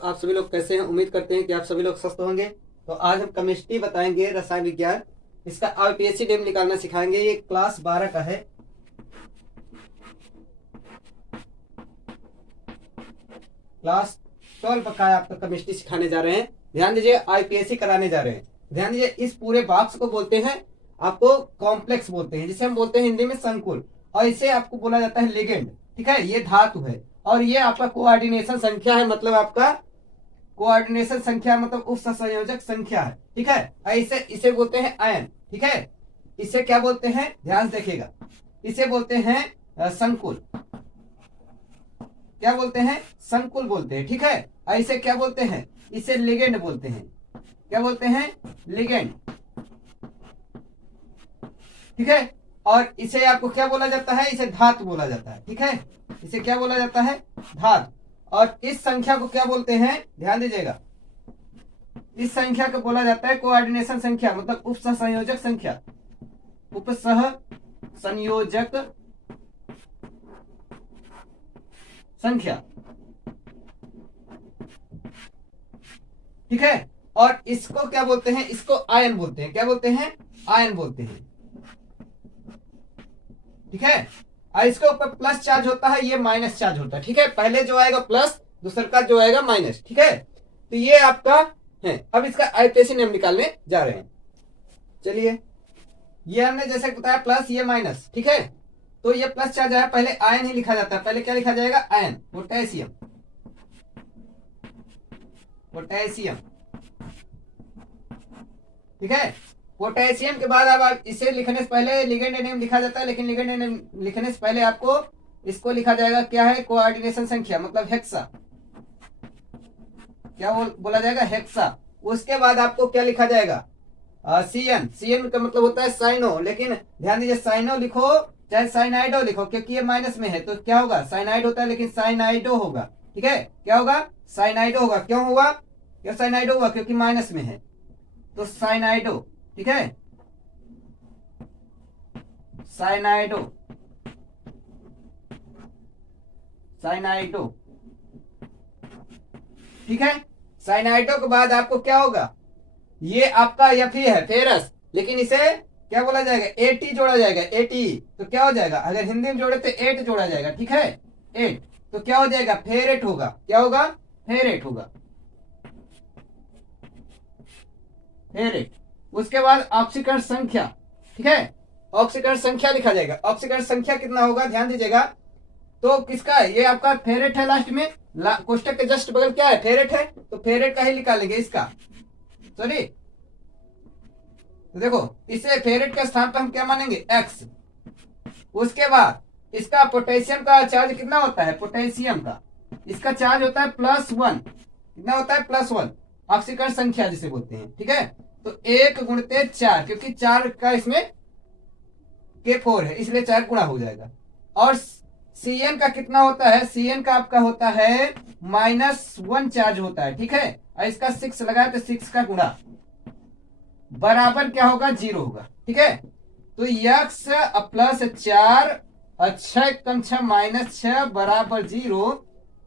आप सभी लोग कैसे हैं? उम्मीद करते हैं कि आप सभी लोग स्वस्थ होंगे। तो आज हम केमिस्ट्री बताएंगे, रसायन विज्ञान। इसका आईपीएससी डेम निकालना सिखाएंगे। ये क्लास 12 का है। क्लास 12 का आपका केमिस्ट्री सिखाने जा रहे हैं। ध्यान दीजिए, आईपीएससी कराने जा रहे हैं। ध्यान दीजिए, इस पूरे बॉक्स को बोलते हैं आपको कॉम्प्लेक्स बोलते हैं, जिसे हम बोलते हैं हिंदी में संकुल, और इसे आपको बोला जाता है लिगेंड। ठीक है, ये धातु है और ये आपका कोऑर्डिनेशन संख्या है, मतलब आपका कोऑर्डिनेशन संख्या मतलब उप संयोजक संख्या है। ठीक है, ऐसे इसे बोलते हैं आयन। ठीक है, इसे क्या बोलते हैं, ध्यान से देखिएगा, इसे बोलते हैं संकुल। क्या बोलते हैं? संकुल बोलते हैं। ठीक है, ऐसे क्या बोलते हैं, इसे लिगेंड बोलते हैं। क्या बोलते हैं? लिगेंड। ठीक है, और इसे आपको क्या बोला जाता है, इसे धातु बोला जाता है। ठीक है, इसे क्या बोला जाता है, धातु। और इस संख्या को क्या बोलते हैं, ध्यान दीजिएगा, इस संख्या को बोला जाता है कोऑर्डिनेशन संख्या, मतलब उप संयोजक संख्या। उप संयोजक संख्या। ठीक है, और इसको क्या बोलते हैं, इसको आयन बोलते हैं। क्या बोलते हैं? आयन बोलते हैं। ठीक है, और इसके ऊपर प्लस चार्ज होता है, ये माइनस चार्ज होता है। ठीक है, पहले जो आएगा प्लस, दूसरा का जो आएगा माइनस। ठीक है, तो ये आपका है। अब इसका आईपीएससी नेम निकालने जा रहे हैं। चलिए, ये हमने जैसे बताया प्लस, ये माइनस। ठीक है, तो ये प्लस चार्ज आया, पहले आयन ही लिखा जाता है। पहले क्या लिखा जाएगा? Ion, potassium. पोटेशियम। ठीक है, पोटेशियम के बाद अब इसे लिखने से पहले लिगेंड नेम लिखा जाता है, लेकिन लिगेंड नेम लिखने से पहले आपको इसको लिखा जाएगा, क्या है, कोऑर्डिनेशन संख्या, मतलब हेक्सा। क्या बोला जाएगा? हेक्सा। उसके बाद आपको क्या लिखा जाएगा? सीएन। सीएन का मतलब होता है साइनो, लेकिन ध्यान दीजिए, साइनो लिखो चाहे साइनाइडो लिखो, क्योंकि ये माइनस में है, तो क्या होगा, साइनाइड होता है, लेकिन साइनाइडो होगा। ठीक है, क्या होगा? साइनाइडो होगा। क्यों होगा, क्यों साइनाइडो होगा? क्योंकि माइनस में है, तो साइनाइडो। ठीक है, साइनाइडो। साइनाइडो। ठीक है, साइनाइडो के बाद आपको क्या होगा, ये आपका एफ ही है, फेरस, लेकिन इसे क्या बोला जाएगा, एटी जोड़ा जाएगा। एटी तो क्या हो जाएगा, अगर हिंदी में जोड़े तो एट जोड़ा जाएगा। ठीक है, एट तो क्या हो जाएगा, फेरेट होगा। क्या होगा? फेरेट होगा। फेरेट। उसके बाद ऑक्सीकरण संख्या। ठीक है, ऑक्सीकरण संख्या लिखा जाएगा। ऑक्सीकरण संख्या कितना होगा, ध्यान दीजिएगा, तो किसका है, ये आपका फेरेट है। लास्ट में कोष्टक के जस्ट बगल क्या है, फेरेट है, तो फेरेट का ही निकालेंगे इसका। सॉरी, तो देखो, इसे फेरेट के स्थान पर हम क्या मानेंगे, एक्स। उसके बाद इसका पोटेशियम का चार्ज कितना होता है, पोटेशियम का इसका चार्ज होता है +1। कितना होता है? +1, ऑक्सीकरण संख्या जिसे बोलते हैं। ठीक है, तो 1 गुणित 4, क्योंकि 4 का इसमें K4 है, इसलिए 4 गुणा हो जाएगा। और सीएन का कितना होता है, सीएन का आपका होता है -1 चार्ज होता है। ठीक है, और इसका 6 लगाए तो 6 का गुणा बराबर क्या होगा, 0 होगा। ठीक है, तो x +4 और 6 कम 6 -6 बराबर 0,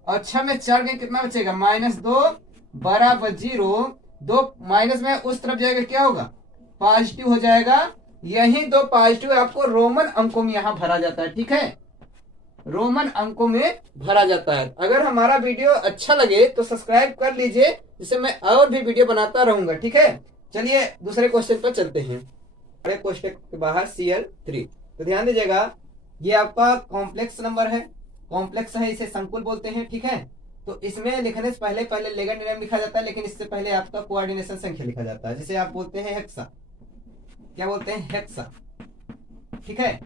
और 6 में 4 के कितना बचेगा, -2 बराबर 0। 2 माइनस में उस तरफ जाएगा, क्या होगा, पॉजिटिव हो जाएगा। यही 2 पॉजिटिव आपको रोमन अंकों में यहां भरा जाता है। ठीक है, रोमन अंकों में भरा जाता है। अगर हमारा वीडियो अच्छा लगे तो सब्सक्राइब कर लीजिए, जिससे मैं और भी वीडियो बनाता रहूंगा। ठीक है, चलिए दूसरे क्वेश्चन पर चलते हैं। बड़े कोष्टक के बाहर Cl3। तो ध्यान दीजिएगा, ये आपका कॉम्प्लेक्स नंबर है, कॉम्प्लेक्स है, इसे संकुल बोलते हैं। ठीक है, तो इसमें लिखने से पहले लिगेंड नेम लिखा जाता है, लेकिन इससे पहले आपका कोऑर्डिनेशन संख्या लिखा जाता है, जिसे आप बोलते हैं हेक्सा। क्या बोलते हैं? हेक्सा। ठीक है,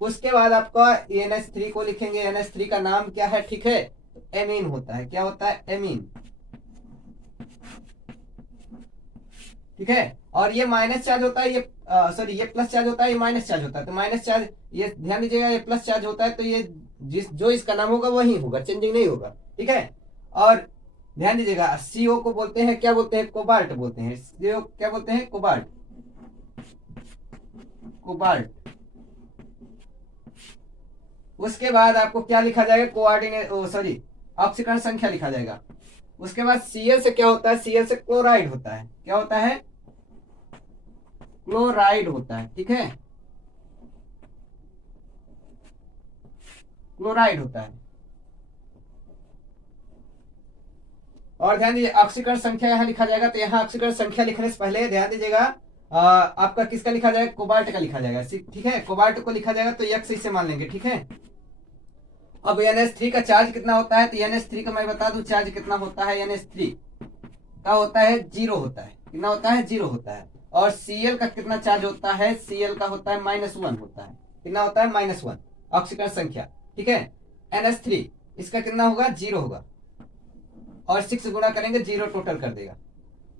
उसके बाद आपका NH3 को लिखेंगे। NH3 का नाम क्या है? ठीक है, तो एमीन होता है। क्या होता है? एमीन। ठीक है, और ये माइनस चार्ज होता है, ये सॉरी, ये प्लस चार्ज होता है, ये माइनस चार्ज होता है। तो माइनस चार्ज, ये ध्यान दीजिएगा, ये प्लस चार्ज होता है, तो ये जो इसका नाम होगा वही होगा, चेंजिंग नहीं होगा। ठीक है, और ध्यान दीजिएगा, CO को बोलते हैं, क्या बोलते हैं, कोबाल्ट बोलते हैं। CO क्या बोलते हैं? कोबाल्ट। कोबाल्ट। उसके बाद आपको क्या लिखा जाएगा, ऑक्सीकरण संख्या लिखा जाएगा। उसके बाद Cl से क्या होता है, Cl से क्लोराइड होता है। क्या होता है, क्लोराइड होता है, ठीक है, क्लोराइड होता है। और ध्यान दीजिए ऑक्सीकरण संख्या यहाँ लिखा जाएगा, तो यहाँ ऑक्सीकरण संख्या लिखने से पहले ध्यान दीजिएगा आपका किसका लिखा जाएगा, कोबाल्ट का लिखा जाएगा, ठीक है, कोबाल्ट को लिखा जाएगा तो यक्स इसे मान लेंगे, ठीक है। अब NH3 का चार्ज कितना होता है, तो NH3 का मैं बता दूं चार्ज कितना होता है, NH3 का होता है 0 होता है, कितना होता है, 0 होता है। और Cl का कितना चार्ज होता है, Cl का होता है -1 होता है, कितना होता है, -1 ऑक्सीकरण संख्या, ठीक है। NH3 इसका कितना होगा, 0 होगा, और 6 गुणा करेंगे 0 टोटल कर देगा।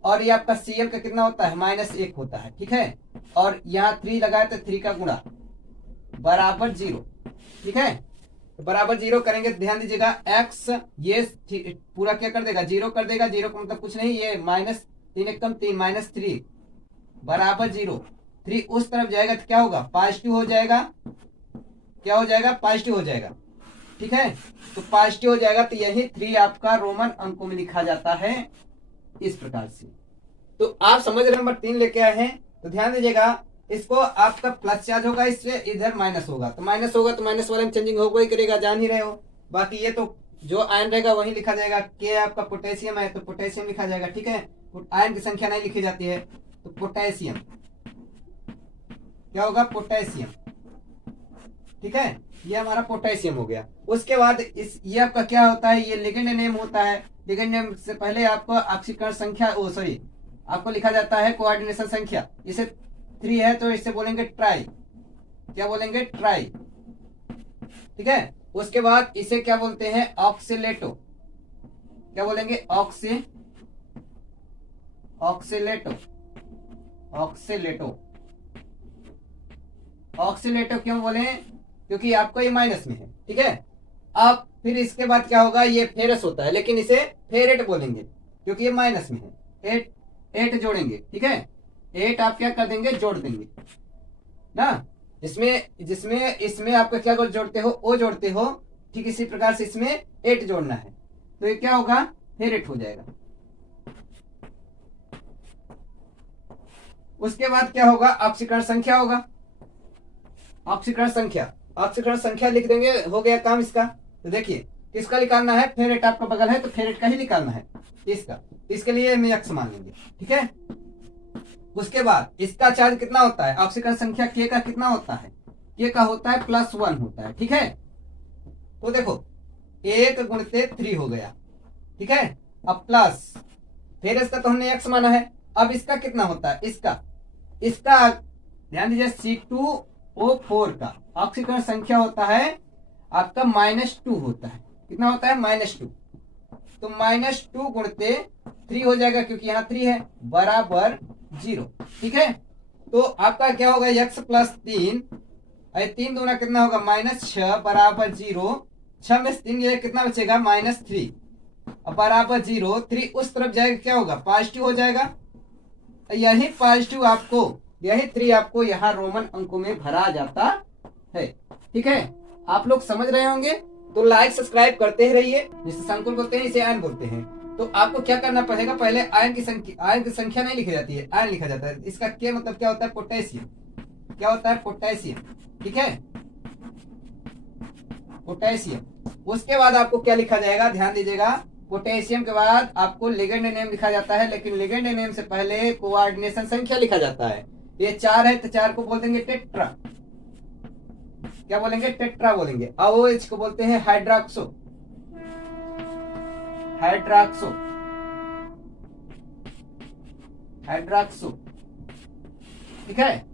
और ये आपका Cl का कितना होता है, -1 होता है, ठीक है। और यहाँ 3 लगाए तो 3 का गुणा बराबर 0, ठीक है, तो बराबर 0 करेंगे, ध्यान दीजिएगा x ये पूरा क्या कर देगा, 0 कर देगा। 0 का मतलब कुछ नहीं, ये -3 एक कम 3 -3 बराबर 0। 3 उस तरफ जाएगा तो क्या होगा, पॉजिटिव हो जाएगा, क्या हो जाएगा, पॉजिटिव हो जाएगा, ठीक है। तो पॉजिटिव हो जाएगा, तो यही 3 आपका रोमन अंकों में लिखा जाता है इस प्रकार से। तो आप समझ रहे नंबर 3 लेके आए हैं, तो ध्यान दीजिएगा इसको आपका प्लस चार्ज होगा, इससे इधर माइनस होगा, तो माइनस होगा तो माइनस वाले में चेंजिंग होगा ही करेगा, जान ही रहे हो। बाकी ये तो जो आयन रहेगा वही लिखा जाएगा। के आपका पोटेशियम है तो पोटेशियम लिखा जाएगा, ठीक है, आयन की संख्या नहीं लिखी जाती है, तो पोटेशियम क्या होगा, पोटेशियम, ठीक है, ये हमारा पोटेशियम हो गया। उसके बाद ये आपका क्या होता है, ये लिगेंड नेम होता है। लिगेंड नेम से पहले आपको ऑक्सीकरण संख्या आपको लिखा जाता है कोऑर्डिनेशन संख्या। इसे 3 है तो इससे बोलेंगे ट्राई, क्या बोलेंगे, ट्राई, ठीक है। उसके बाद इसे क्या बोलते हैं, ऑक्सीलेटो, क्या बोलेंगे, ऑक्सीलेटो, ऑक्सीलेटो क्यों बोले, क्योंकि आपको ये माइनस में है, ठीक है। अब फिर इसके बाद क्या होगा, ये फेरस होता है, लेकिन इसे फेरेट बोलेंगे क्योंकि ये माइनस में है। 8 जोड़ेंगे, ठीक है, 8 आप क्या कर देंगे, जोड़ देंगे ना, जिसमें इसमें आपका क्या जोड़ते हो, ओ जोड़ते हो, ठीक इसी प्रकार से इसमें 8 जोड़ना है, तो ये क्या होगा, फेरेट हो जाएगा। उसके बाद क्या होगा, ऑक्सीकरण संख्या होगा, ऑक्सीकरण संख्या लिख देंगे, हो गया काम इसका। तो देखिए किसका निकालना है, फेरेट आपका बगल है तो फेरेट का ही निकालना है इसका, इसके लिए हम x मान लेंगे, ठीक है। उसके बाद इसका चार्ज कितना होता है, ऑक्सीकरण संख्या K का कितना होता है, K का होता है +1 होता है, ठीक है। तो देखो 1 गुणित 3 हो गया, ठीक है। अब प्लस फिर इसका तो हमने x माना है, अब इसका कितना होता है, इसका ध्यान दीजिए C2O4 का ऑक्सीकरण संख्या होता है आपका -2 होता है, कितना होता है, -2। तो -2 गुणते 3 हो जाएगा क्योंकि यहाँ 3 है, बराबर 0, ठीक है। तो आपका क्या होगा, x +3, 3 दूना कितना होगा, -6 बराबर 0, 6 में 3 ये कितना बचेगा, -3 बराबर 0। 3 उस तरफ जाएगा, क्या होगा, पॉजिटिव हो जाएगा। यही पॉजिटिव आपको, यही 3 आपको यहाँ रोमन अंकों में भरा जाता है, ठीक है। आप लोग समझ रहे होंगे, तो लाइक सब्सक्राइब करते ही रहिए। जिसे संकुल बोलते हैं, इसे आयन बोलते हैं। तो आपको क्या करना पड़ेगा, पहले आयन की संख्या नहीं लिखी जाती है, आयन लिखा जाता है। इसका के मतलब क्या होता है, पोटेशियम, क्या होता है, पोटेशियम, ठीक है, पोटेशियम। उसके बाद आपको क्या लिखा जाएगा, ध्यान दीजिएगा, पोटेशियम के बाद आपको लिगेंड नेम लिखा जाता है, लेकिन लिगेंड नेम से पहले कोऑर्डिनेशन संख्या लिखा जाता है। ये 4 है तो 4 को बोल देंगे टेट्रा, क्या बोलेंगे, टेट्रा बोलेंगे। OH को बोलते हैं हाइड्रोक्सो, ठीक है,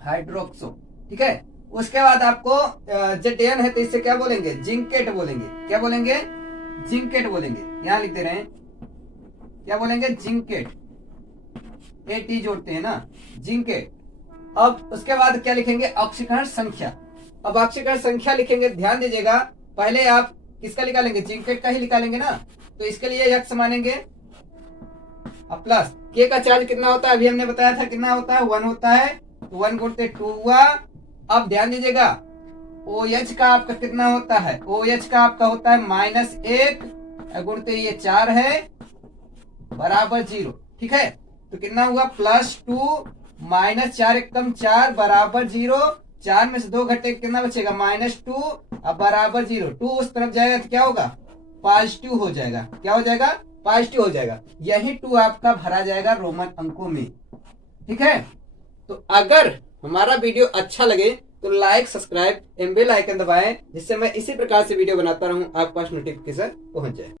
हाइड्रोक्सो, ठीक है। उसके बाद आपको ZN है तो इससे क्या बोलेंगे, जिंकेट बोलेंगे, क्या बोलेंगे, जिंकेट बोलेंगे। यहां लिख दे रहे हैं, क्या बोलेंगे, जिंकेट, AT जोड़ते हैं ना, जिंकेट। अब उसके बाद क्या लिखेंगे, ऑक्सीकरण संख्या। अब ऑक्सीकरण संख्या लिखेंगे, ध्यान दीजिएगा, पहले आप किसका निकालेंगे, जिंकेट का ही निकालेंगे ना, तो इसके लिए x मानेंगे। अब प्लस K का चार्ज कितना होता है, अभी हमने बताया था कितना होता है, 1 होता है, तो 1 गुणते 2 हुआ। अब ध्यान दीजिएगा OH का आपका कितना होता है, OH का आपका होता है -1 गुणते ये 4 है बराबर 0। ठीक है, तो कितना हुआ +2 -4 एक कम 4 बराबर 0। 4 में से 2 घटे कितना बचेगा -2 अब बराबर 0। 2 उस तरफ जाएगा तो क्या होगा पॉजिटिव हो जाएगा। क्या हो जाएगा पॉजिटिव हो जाएगा। यही 2 आपका भरा जाएगा रोमन अंकों में। ठीक है, तो अगर हमारा वीडियो अच्छा लगे तो like subscribe and bell icon दबाएं, जिससे मैं इसी प्रकार से वीडियो बनाता रहूं, आपके पास नोटिफिकेशन पहुंच जाए।